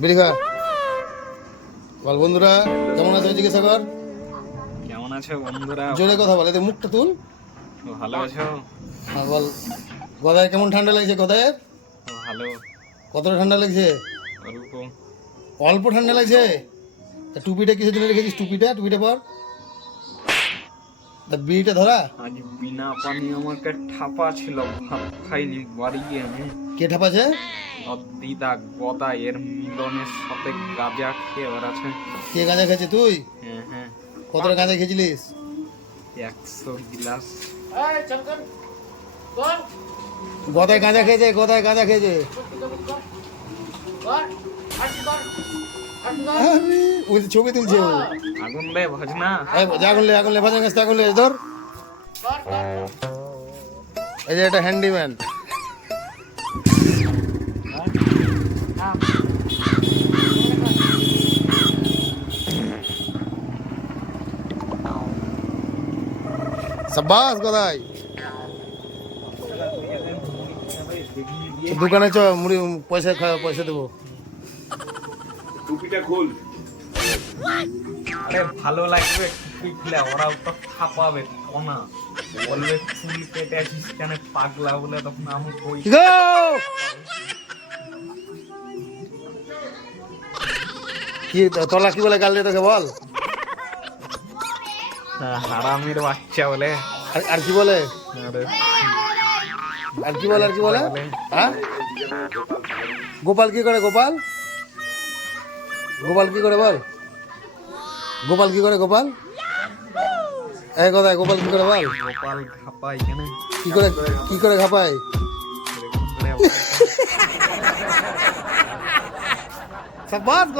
বিড়ি খা বল বন্ধুরা কেমন আছো জিজ্ঞাসা কর। কেমন আছো বন্ধুরা? জোরে কথা বল এতে মুখটা তুল। ভালো আছো? আর বল। গদায় কেমন ঠান্ডা লাগছে গদায় ভালো। কতটা ঠান্ডা লাগছে? অল্প। অল্প ঠান্ডা লাগছে? টুপিটা কিছু দিলে রেখেছিস টুপিটা? টুপিটা পর। তা বিড়িটা ধরা? আজ বিনা পানি আমাকে ঠাপা ছিল ভাত খাইনি বাড়ি গিয়ে আমি। কে ঠাপাছে আর দিদা গদা এর মিলনের সাথে গাঁজা খেয়ে বেড়াচ্ছে। কে গাঁজা খেয়েছে তুই? হ্যাঁ হ্যাঁ। কতটা গাঁজা খেয়েছিলিস? একশো গিলাস। গদায় গাঁজা খেয়েছে গদায় গাঁজা খেয়েছে। আরে, ওই যে ছবি তুলছে ও আগুন রে ভজনা এই আগুন লে আগুন লে ভাজা গাছ আগুন লে ধর এই যে এটা হ্যান্ডিম্যান সাব্বাস গদাই দোকানে চ মুড়ি পয়সা খা- পয়সা দেবো আরে ভালো লাগবে পিকলে ওরাও তো খাপাবে কোনা। বলবে চুল কেটে আছিস কেন পাগলা বলে তখন আমি কই? কি গো কি বলে গাল দিয়ে তোকে বল? হারামির বাচ্চা বলে। আর আর কি বলে? আর। কি বলে আর কি বলে। হ্যাঁ? গোপাল কি করে গোপাল? গোপাল কি করে বল? গোপাল কি করে গোপাল? এক কথায় গোপাল কি করে বল? গোপাল কেন। কি করে কি করে খাপায় সব